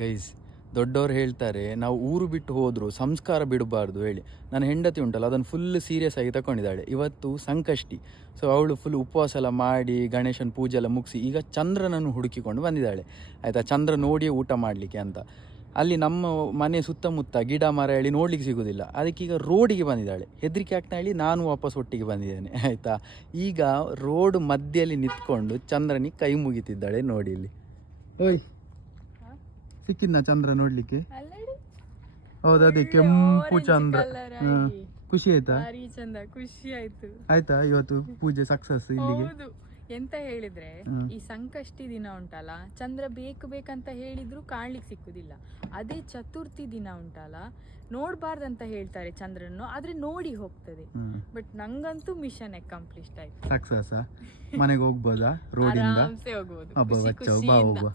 Guys, ದೊಡ್ಡವರು ಹೇಳ್ತಾರೆ ನಾವು ಊರು ಬಿಟ್ಟು ಹೋದರೂ ಸಂಸ್ಕಾರ ಬಿಡಬಾರ್ದು ಹೇಳಿ. ನನ್ನ ಹೆಂಡತಿ ಉಂಟಲ್ಲ, ಅದನ್ನು ಫುಲ್ ಸೀರಿಯಸ್ ಆಗಿ ತಗೊಂಡಿದ್ದಾಳೆ. ಇವತ್ತು ಸಂಕಷ್ಟಿ, ಸೊ ಅವಳು ಫುಲ್ ಉಪವಾಸ ಎಲ್ಲ ಮಾಡಿ ಗಣೇಶನ ಪೂಜೆ ಎಲ್ಲ ಮುಗಿಸಿ ಈಗ ಚಂದ್ರನನ್ನು ಹುಡುಕಿಕೊಂಡು ಬಂದಿದ್ದಾಳೆ ಆಯಿತಾ, ಚಂದ್ರ ನೋಡಿಯೇ ಊಟ ಮಾಡಲಿಕ್ಕೆ ಅಂತ. ಅಲ್ಲಿ ನಮ್ಮ ಮನೆ ಸುತ್ತಮುತ್ತ ಗಿಡ ಮರ ಹೇಳಿ ನೋಡ್ಲಿಕ್ಕೆ ಸಿಗೋದಿಲ್ಲ, ಅದಕ್ಕೀಗ ರೋಡಿಗೆ ಬಂದಿದ್ದಾಳೆ. ಹೆದರಿಕೆ ಆಗ್ತಾ ಹೇಳಿ ನಾನು ವಾಪಸ್ ಒಟ್ಟಿಗೆ ಬಂದಿದ್ದೇನೆ ಆಯಿತಾ. ಈಗ ರೋಡ್ ಮಧ್ಯದಲ್ಲಿ ನಿಂತ್ಕೊಂಡು ಚಂದ್ರನಿಗೆ ಕೈ ಮುಗಿತಿದ್ದಾಳೆ ನೋಡಿ ಇಲ್ಲಿ. ಓಯ್, ಸಿಕ್ಕಿದ್ನ ಚಂದ್ರ ನೋಡ್ಲಿಕ್ಕೆ? ಹೌದು, ಅದೇ ಕೆಂಪು ಚಂದ್ರ. ಖುಷಿ ಆಯ್ತಾ? ಖುಷಿ ಆಯ್ತು. ಆಯ್ತಾ ಇವತ್ತು ಪೂಜೆ ಸಕ್ಸಸ್ ಇಲ್ಲಿಗೆ? ಎಂತ ಹೇಳಿದ್ರೆ ಈ ಸಂಕಷ್ಟಿ ದಿನ ಉಂಟಲ್ಲ, ಚಂದ್ರ ಬೇಕು ಬೇಕಂತ ಹೇಳಿದ್ರು ಕಾಣ್ಲಿಕ್ಕೆ ಸಿಕ್ಕುದಿಲ್ಲ. ಅದೇ ಚತುರ್ಥಿ ದಿನ ಉಂಟಲ್ಲ, ನೋಡ್ಬಾರ್ದಂತ ಹೇಳ್ತಾರೆ ಚಂದ್ರನ್ನು, ಆದ್ರೆ ನೋಡಿ ಹೋಗ್ತದೆ. ಬಟ್ ನಂಗಂತೂ ಮಿಷನ್ ಅಕಾಂಪ್ಲಿಷ್ಡ್ ಆಯ್ತು. ಸಕ್ಸಸ್. ಮನೆಗೆ ಹೋಗ್ಬೋದಾ ರೋಡಿಂದ? ಆರಾಮ್ಸೆ ಹೋಗ್ಬೋದು. ಹಬ್ಬ ಬಚ್ಚ ಬಾ ಹೋಗುವ.